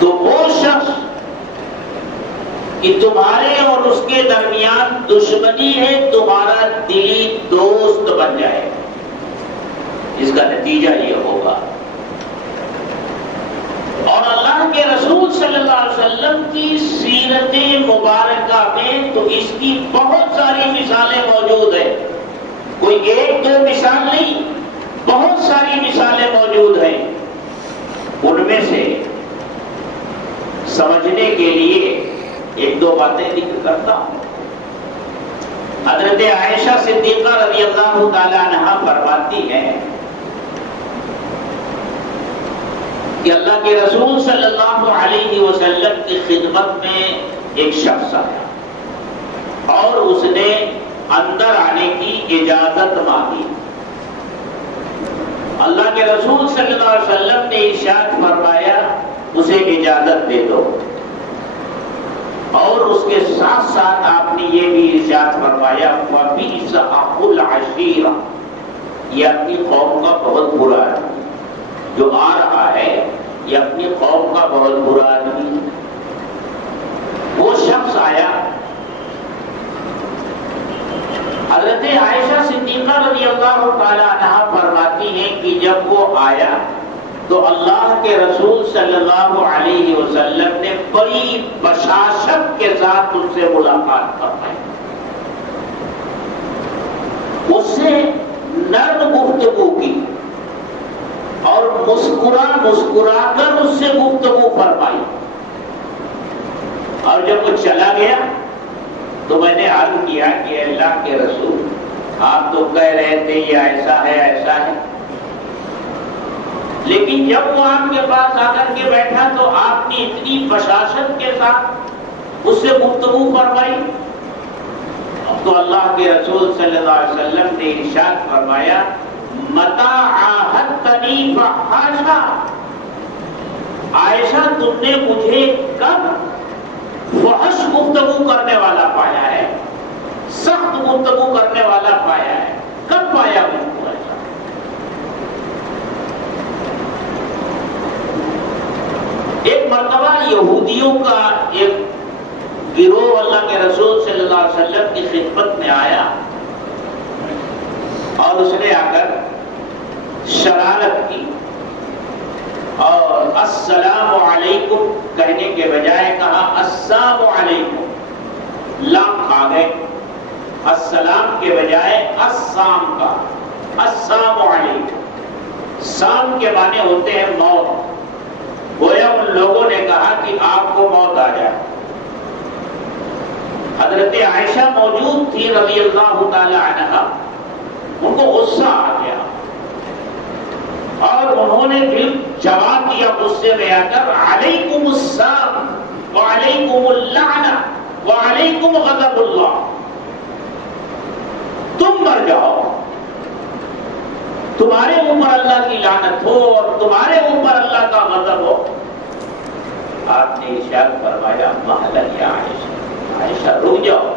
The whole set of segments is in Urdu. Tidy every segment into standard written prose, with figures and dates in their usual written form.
تو وہ شخص کہ تمہارے اور اس کے درمیان دشمنی ہے تمہارا دلی دوست بن جائے، اس کا نتیجہ یہ ہوگا۔ اور اللہ کے رسول صلی اللہ علیہ وسلم کی سیرت مبارکہ میں تو اس کی بہت ساری مثالیں موجود ہیں، کوئی ایک دو مثال نہیں، بہت ساری مثالیں موجود ہیں۔ ان میں سے سمجھنے کے لیے ایک دو باتیں ذکر کرتا ہوں۔ حضرت عائشہ صدیقہ رضی اللہ تعالی عنہا فرماتی ہیں کہ اللہ کے رسول صلی اللہ علیہ وسلم کی خدمت میں ایک شخص آیا اور اس نے اندر آنے کی اجازت مانگی۔ اللہ کے رسول صلی اللہ علیہ وسلم نے ارشاد فرمایا اسے اجازت دے دو، اور اس کے ساتھ ساتھ آپ نے یہ بھی ارشاد فرمایا وَبِئْسَ أَخُو الْعَشِيرَةِ، یہ اپنی قوم کا بہت برا آدمی جو آ رہا ہے، یہ اپنی قوم کا بہت برا آدمی۔ وہ شخص آیا، حضرت عائشہ صدیقہ رضی اللہ تعالی عنہا فرماتی ہیں کہ جب وہ آیا تو اللہ کے رسول صلی اللہ علیہ وسلم نے بڑی بشاشت کے ساتھ اس سے ملاقات فرمائی، اس سے نرم گفتگو کی اور مسکرا کر اس سے گفتگو فرمائی۔ اور جب وہ چلا گیا تو میں نے عرض کیا کہ اللہ کے رسول آپ تو کہہ رہے تھے یہ ایسا ہے ایسا ہے، لیکن جب وہ آپ کے پاس آ کر کے بیٹھا تو آپ نے اتنی بشاشت کے ساتھ اس سے گفتگو فرمائی۔ تو اللہ کے رسول صلی اللہ علیہ وسلم نے ارشاد فرمایا متى عاهدتني فحاشا، عائشہ تم نے مجھے کب فحش گفتگو کرنے والا پایا ہے، سخت گفتگو کرنے والا پایا ہے، کب پایا مجھ کو ایسا؟ ایک مرتبہ یہودیوں کا ایک گروہ اللہ کے رسول صلی اللہ علیہ وسلم کی خدمت میں آیا اور اس نے آ کر شرارت کی اور السلام علیکم کہنے کے بجائے کہا السلام علیکم، لام کھا گئے، السلام کے بجائے السام کا، السلام علیکم۔ سام کے معنی ہوتے ہیں موت، گویا ان لوگوں نے کہا کہ آپ کو موت آ جائے۔ حضرت عائشہ موجود تھی رضی اللہ تعالی عنہا، ان کو غصہ آ گیا اور انہوں نے پھر جواب دیا غصے میں آ کر علیکم السلام وعلیکم اللعنہ وعلیکم غضب اللہ، تم مر جاؤ، تمہارے اوپر اللہ کی لعنت ہو اور تمہارے اوپر اللہ کا غضب ہو۔ آپ نے ارشاد فرمایا مہلن یا عائشہ، عائشہ رک جاؤ۔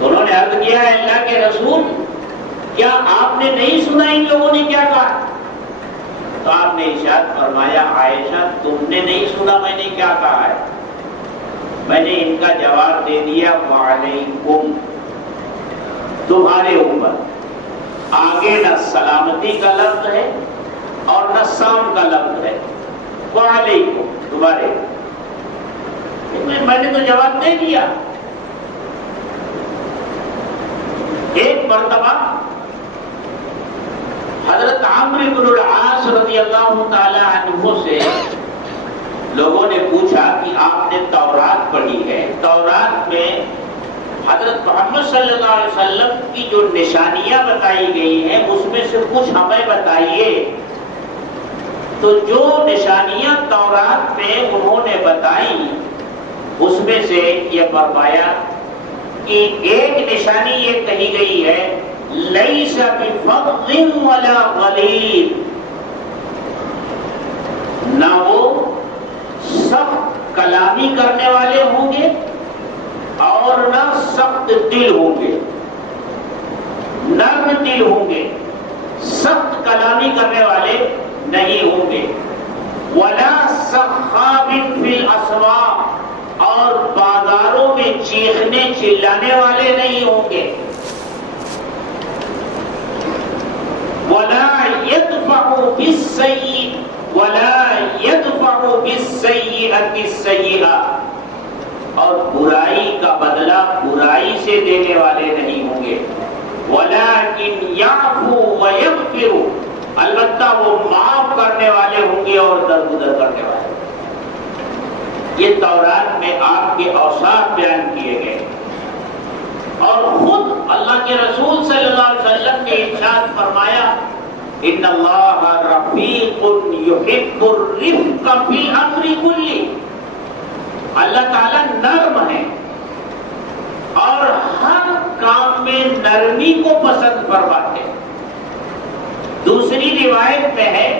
انہوں نے عرض کیا ہے اللہ کے رسول کیا آپ نے نہیں سنا ان لوگوں نے کیا کہا؟ تو آپ نے ارشاد فرمایا عائشہ تم نے نہیں سنا میں نے کیا کہا ہے؟ میں نے ان کا جواب دے دیا وعلیکم، تمہارے اوپر، آگے نہ سلامتی کا لفظ ہے اور نہ سام کا لفظ ہے، وعلیکم تمہارے، میں نے تو جواب دے دیا۔ ایک مرتبہ حضرت عمرو بن العاص رضی اللہ تعالی عنہ سے لوگوں نے پوچھا کہ آپ نے تورات پڑھی ہے، تورات میں حضرت محمد صلی اللہ علیہ وسلم کی جو نشانیاں بتائی گئی ہیں اس میں سے کچھ ہمیں بتائیے۔ تو جو نشانیاں تورات میں انہوں نے بتائی اس میں سے یہ فرمایا کہ ایک نشانی یہ کہی گئی ہے لیس بفضل ولا غلیظ، نہ وہ سخت کلامی کرنے والے ہوں گے اور نہ سخت دل ہوں گے، نرم دل ہوں گے، سخت کلامی کرنے والے نہیں ہوں گے، ولا سخت چیخنے چلانے والے نہیں ہوں گے. وَلَا يَدْفَعُ بِالسَّيِّئَةِ السَّيِّئَةَ، اور برائی کا بدلہ برائی سے دینے والے نہیں ہوں گے. وَلَكِنْ يَعْفُو وَيَغْفِرُ، البتہ وہ معاف کرنے والے ہوں گے اور درگزر کرنے والے. یہ تورات میں آپ کے اوصاف بیان کیے گئے، اور خود اللہ کے رسول صلی اللہ علیہ وسلم نے ارشاد فرمایا ان اللہ رفیق یحب الرفق فی الامر کلی، اللہ تعالیٰ نرم ہے اور ہر کام میں نرمی کو پسند فرماتے ہیں. دوسری روایت میں ہے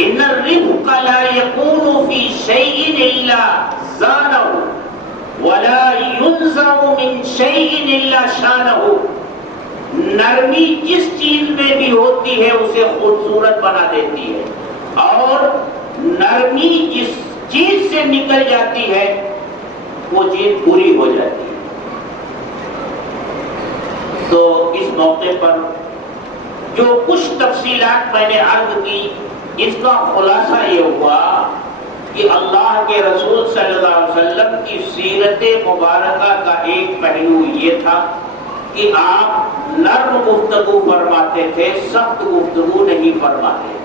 ان الرفق لا يكون في شيء الا زانه ولا ينزع من شيء الا شانه، نرمی جس چیز میں بھی ہوتی ہے اسے خوبصورت بنا دیتی ہے، اور نرمی جس چیز سے نکل جاتی ہے وہ چیز بری ہو جاتی ہے. تو اس موقع پر جو کچھ تفصیلات میں نے عرض کی، اس کا خلاصہ یہ ہوا کہ اللہ کے رسول صلی اللہ علیہ وسلم کی سیرت مبارکہ کا ایک پہلو یہ تھا کہ آپ نرم گفتگو فرماتے تھے، سخت گفتگو نہیں فرماتے تھے.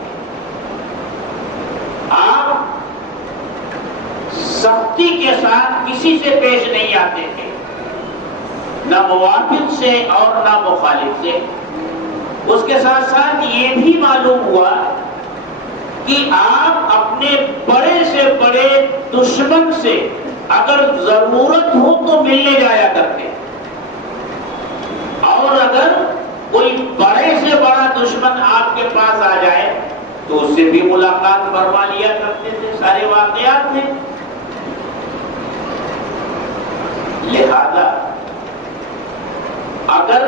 آپ سختی کے ساتھ کسی سے پیش نہیں آتے تھے، نہ موافق سے اور نہ مخالف سے. اس کے ساتھ ساتھ یہ بھی معلوم ہوا کہ آپ اپنے بڑے سے بڑے دشمن سے اگر ضرورت ہو تو ملنے جایا کرتے، اور اگر کوئی بڑے سے بڑا دشمن آپ کے پاس آ جائے تو اس سے بھی ملاقات فرما لیا کرتے تھے. سارے واقعات تھے. لہذا اگر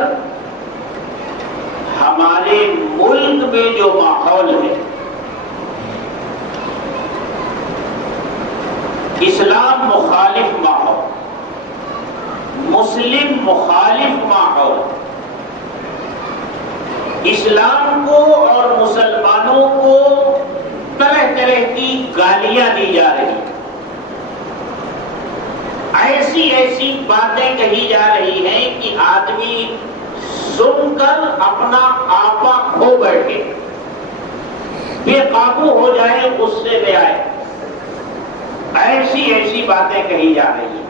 ہمارے ملک میں جو ماحول ہے اسلام مخالف ماحول، مسلم مخالف ماحول، اسلام کو اور مسلمانوں کو طرح طرح کی گالیاں دی جا رہی، ایسی ایسی باتیں کہی جا رہی ہیں کہ آدمی سن کر اپنا آپا کھو بیٹھے، بے قابو ہو جائے، غصے میں آئے. ایسی ایسی باتیں کہی جا رہی ہیں.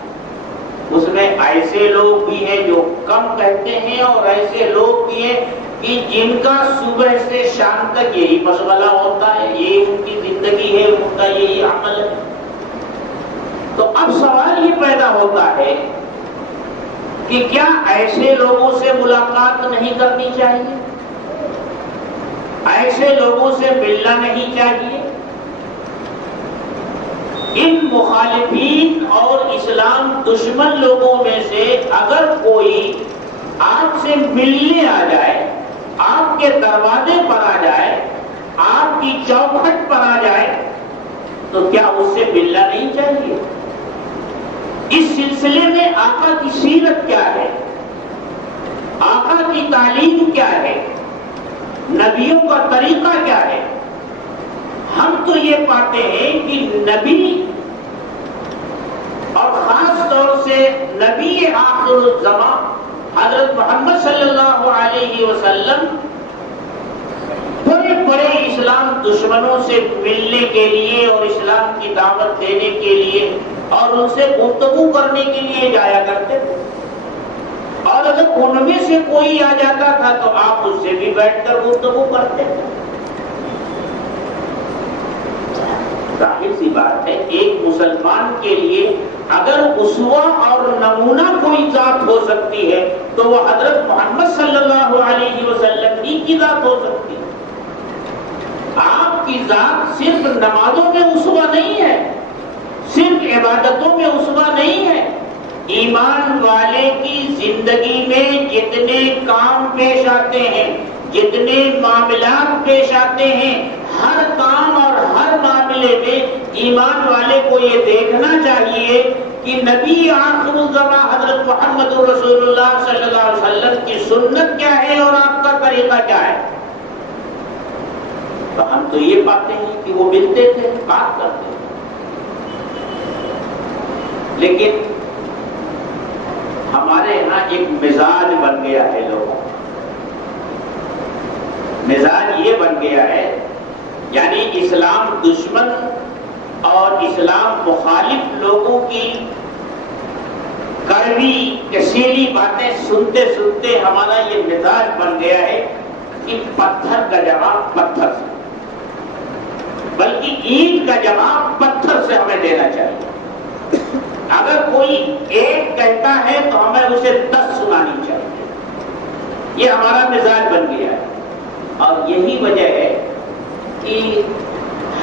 اس میں ایسے لوگ بھی ہیں جو کم کہتے ہیں، اور ایسے لوگ بھی ہیں کہ جن کا صبح سے شام تک یہی مشغلہ ہوتا ہے، یہ ان کی زندگی ہے، ان کا یہی عمل ہے. تو اب سوال یہ پیدا ہوتا ہے کہ کیا ایسے لوگوں سے ملاقات نہیں کرنی چاہیے؟ ایسے لوگوں سے ملنا نہیں چاہیے؟ ان مخالفین اور اسلام دشمن لوگوں میں سے اگر کوئی آپ سے ملنے آ جائے، آپ کے دروازے پر آ جائے، آپ کی چوکھٹ پر آ جائے، تو کیا اس سے ملنا نہیں چاہیے؟ اس سلسلے میں آقا کی سیرت کیا ہے، آقا کی تعلیم کیا ہے، نبیوں کا طریقہ کیا ہے؟ ہم تو یہ پاتے ہیں کہ نبی، اور خاص طور سے نبی آخر الزمان حضرت محمد صلی اللہ علیہ وسلم بڑے بڑے اسلام دشمنوں سے ملنے کے لیے اور اسلام کی دعوت دینے کے لیے اور ان سے گفتگو کرنے کے لیے جایا کرتے تھے. اور اگر ان میں سے کوئی آ جاتا تھا تو آپ اس سے بھی بیٹھ کر گفتگو کرتے تھے. ظاہر سی بات ہے ایک مسلمان کے لیے اگر اسوہ اور نمونہ کوئی ذات ہو سکتی ہے تو وہ حضرت محمد صلی اللہ علیہ وسلم کی ذات ہو سکتی ہے. آپ کی ذات صرف نمازوں میں اسوہ نہیں ہے، صرف عبادتوں میں اسوہ نہیں ہے. ایمان والے کی زندگی میں جتنے کام پیش آتے ہیں، جتنے معاملات پیش آتے ہیں، ہر کام اور ہر معاملے میں ایمان والے کو یہ دیکھنا چاہیے کہ نبی آخر الزمان حضرت محمد رسول اللہ صلی اللہ علیہ وسلم کی سنت کیا ہے اور آپ کا طریقہ کیا ہے؟ تو ہم تو یہ پاتے ہیں کہ وہ ملتے تھے، بات کرتے تھے، لیکن ہمارے یہاں ایک مزاج بن گیا ہے لوگوں کا، مزاج یہ بن گیا ہے، یعنی اسلام دشمن اور اسلام مخالف لوگوں کی کڑوی کسیلی باتیں سنتے سنتے ہمارا یہ مزاج بن گیا ہے کہ پتھر کا جواب پتھر سے، بلکہ اینٹ کا جواب پتھر سے ہمیں دینا چاہیے۔ اگر کوئی ایک کہتا ہے تو ہمیں اسے 10 سنانی چاہیے، یہ ہمارا مزاج بن گیا ہے۔ اور یہی وجہ ہے کہ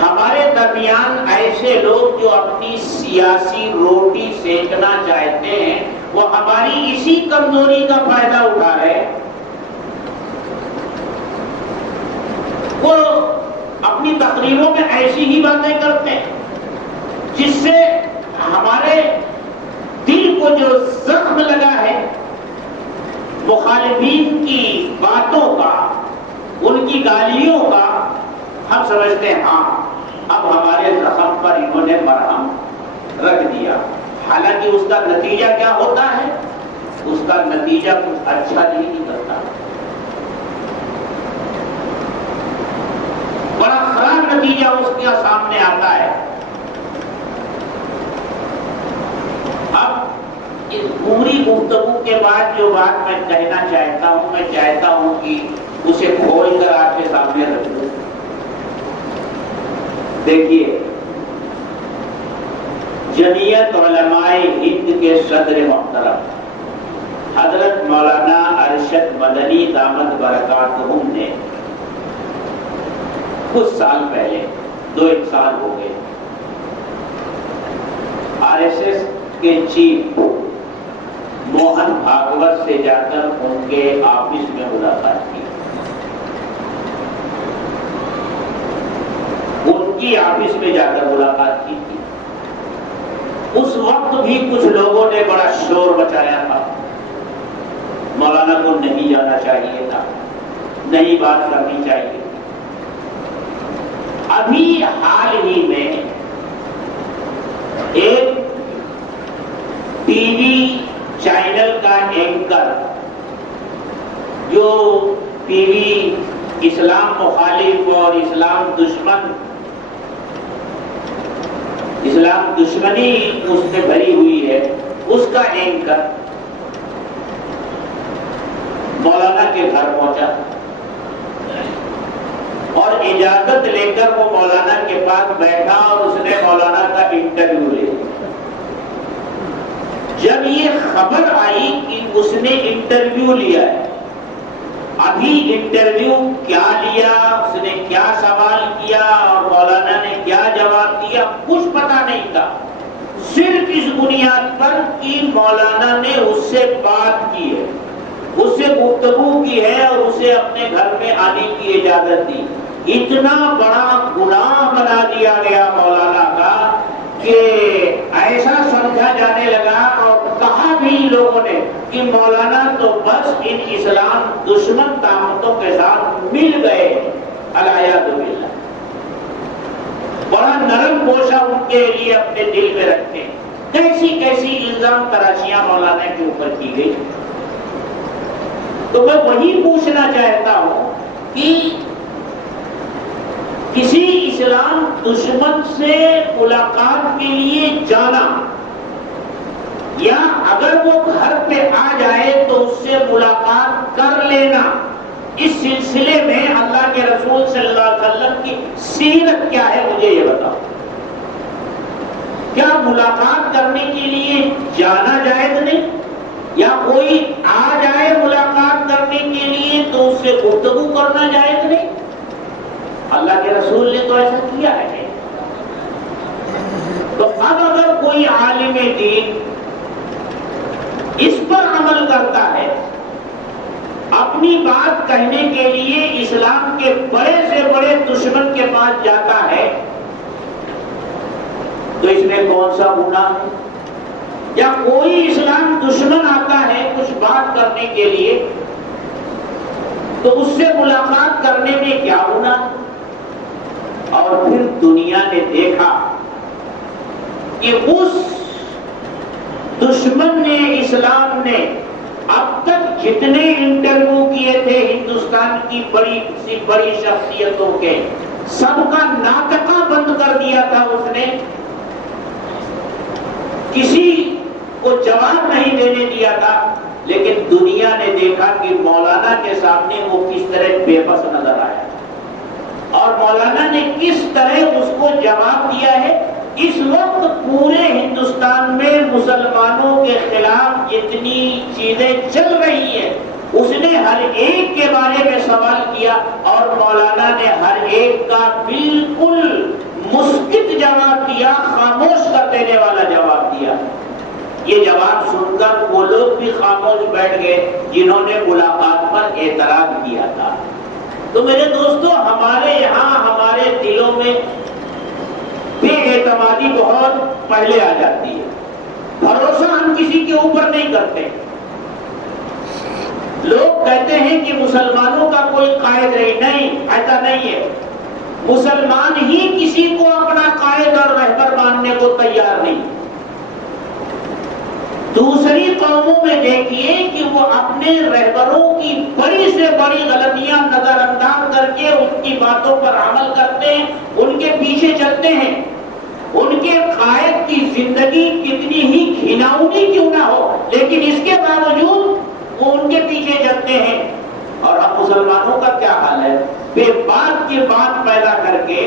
ہمارے درمیان ایسے لوگ جو اپنی سیاسی روٹی سینکنا چاہتے ہیں، وہ ہماری اسی کمزوری کا فائدہ اٹھا رہے ہیں۔ وہ اپنی تقریروں میں ایسی ہی باتیں کرتے ہیں جس سے ہمارے دل کو جو زخم لگا ہے مخالفین کی باتوں کا، ان کی گالیوں کا، ہم سمجھتے ہیں ہاں اب ہمارے زخم پر انہوں نے مرہم رکھ دیا، حالانکہ اس کا نتیجہ کیا ہوتا ہے؟ اس کا نتیجہ کچھ اچھا نہیں نکلتا، بڑا خراب نتیجہ اس کے سامنے آتا ہے۔ اب اس پوری گفتگو کے بعد جو بات میں کہنا چاہتا ہوں، میں چاہتا ہوں کہ اسے کھول کر آپ کے سامنے رکھوں۔ دیکھیے، جمعیت علماء ہند کے صدر محترم حضرت مولانا ارشد مدنی دامت برکاتہم نے کچھ سال پہلے، 2-1 سال ہو گئے، RSS کے چیف موہن بھاگوت سے جا کر ان کے آفس میں ملاقات کی۔ ان کی آفس میں جا کر ملاقات کی تھی۔ اس وقت بھی کچھ لوگوں نے بڑا شور مچایا تھا، مولانا کو نہیں جانا چاہیے تھا، نہیں بات کرنی چاہیے۔ ابھی حال ہی میں ایک ٹی وی چینل کا اینکر جو ٹی وی اسلام مخالف اور اسلام دشمنی اس سے بھری ہوئی ہے، اس کا اینکر مولانا کے گھر پہنچا اور اجازت لے کر وہ مولانا کے پاس بیٹھا اور اس نے مولانا کا انٹرویو لیا۔ جب یہ خبر آئی کہ اس نے انٹرویو لیا ہے، ابھی انٹرویو کیا لیا، اس نے کیا سوال کیا اور مولانا نے کیا جواب دیا، کچھ پتا نہیں تھا، صرف اس بنیاد پر کہ مولانا نے اس سے بات کی ہے، اس سے گفتگو کی ہے اور اسے اپنے گھر میں آنے کی اجازت دی۔ اتنا بڑا گناہ بنا دیا گیا مولانا کا کہ ایسا سمجھا جانے لگا اور کہا بھی لوگوں نے کہ مولانا تو بس ان اسلام دشمن طاقتوں کے ساتھ مل گئے، العیاذ باللہ۔ بڑا نرم گوشہ ان کے لیے اپنے دل میں رکھتے ہیں۔ کیسی کیسی الزام تراشیاں مولانا کے اوپر کی گئی۔ تو میں وہی پوچھنا چاہتا ہوں کہ کسی اسلام دشمن سے ملاقات کے لیے جانا یا اگر وہ گھر پہ آ جائے تو اس سے ملاقات کر لینا، اس سلسلے میں اللہ کے رسول صلی اللہ علیہ وسلم کی سیرت کیا ہے، مجھے یہ بتاؤ۔ کیا ملاقات کرنے کے لیے جانا جائز نہیں؟ یا کوئی آ جائے ملاقات کرنے کے لیے تو اس سے گفتگو کرنا جائز نہیں؟ اللہ کے رسول نے تو ایسا کیا ہے۔ تو اب اگر کوئی عالم دین اس پر عمل کرتا ہے، اپنی بات کہنے کے لیے اسلام کے بڑے سے بڑے دشمن کے پاس جاتا ہے، تو اس میں کون سا گناہ ہے؟ یا کوئی اسلام دشمن آتا ہے کچھ بات کرنے کے لیے تو اس سے ملاقات کرنے میں کیا ہونا؟ اور پھر دنیا نے دیکھا کہ اس دشمن نے، اسلام نے اب تک جتنے انٹرویو کیے تھے ہندوستان کی بڑی سی بڑی شخصیتوں کے، سب کا ناطقہ بند کر دیا تھا اس نے، کسی کو جواب نہیں دینے دیا تھا. لیکن دنیا نے دیکھا کہ مولانا کے سامنے وہ کس طرح بے بس نظر آیا اور مولانا نے کس طرح اس کو جواب دیا ہے. اس وقت پورے ہندوستان میں مسلمانوں کے خلاف جتنی چیزیں چل رہی ہیں اس نے ہر ایک کے بارے میں سوال کیا اور مولانا نے ہر ایک کا بالکل مسکت جواب دیا، خاموش کر دینے والا جواب دیا. یہ جواب سن کر وہ لوگ بھی خاموش بیٹھ گئے جنہوں نے ملاقات پر اعتراض کیا تھا. تو میرے دوستو، ہمارے یہاں ہمارے دلوں میں بے اعتمادی بہت پہلے آ جاتی ہے. بھروسہ ہم کسی کے اوپر نہیں کرتے. لوگ کہتے ہیں کہ مسلمانوں کا کوئی قائد نہیں، ایسا نہیں ہے. مسلمان ہی کسی کو اپنا قائد اور رہبر ماننے کو تیار نہیں. دوسری قوموں میں دیکھیے کہ وہ اپنے رہبروں کی بڑی سے بڑی غلطیاں نظر انداز کر کے ان کی باتوں پر عمل کرتے ہیں، ان کے پیچھے چلتے ہیں. ان کے قائد کی زندگی کتنی ہی گھناؤنی کیوں نہ ہو لیکن اس کے باوجود وہ ان کے پیچھے چلتے ہیں. اور اب مسلمانوں کا کیا حال ہے؟ بے بات کی بات پیدا کر کے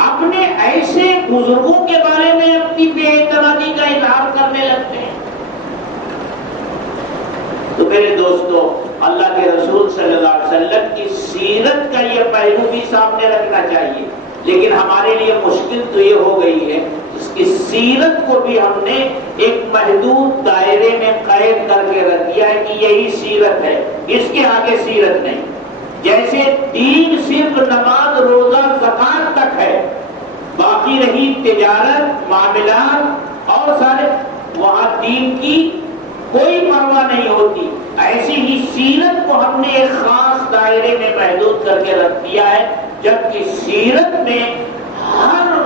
اپنے ایسے بزرگوں کے بارے میں اپنی بے اعتمادی کا اظہار کرنے لگتے ہیں. تو میرے دوستو، اللہ کے رسول صلی اللہ علیہ وسلم کی سیرت کا یہ پہلو بھی سامنے رکھنا چاہیے. لیکن ہمارے لیے مشکل تو یہ ہو گئی ہے اس کی سیرت کو بھی ہم نے ایک محدود دائرے میں قید کر کے رکھ دیا ہے کہ یہی سیرت ہے، اس کے آگے سیرت نہیں. جیسے دین صرف نماز، روزہ، زکات تک ہے، باقی رہی تجارت، معاملات اور سارے، وہاں دین کی کوئی پرواہ نہیں ہوتی. ایسی ہی سیرت کو ہم نے ایک خاص دائرے میں محدود کر کے رکھ دیا ہے، جبکہ سیرت میں ہر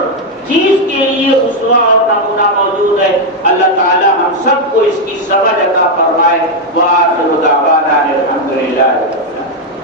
چیز کے لیے اسوہ اور نمونہ موجود ہے. اللہ تعالی ہم سب کو اس کی سمجھ عطا فرمائے. وآخر دعوانا الحمدللہ.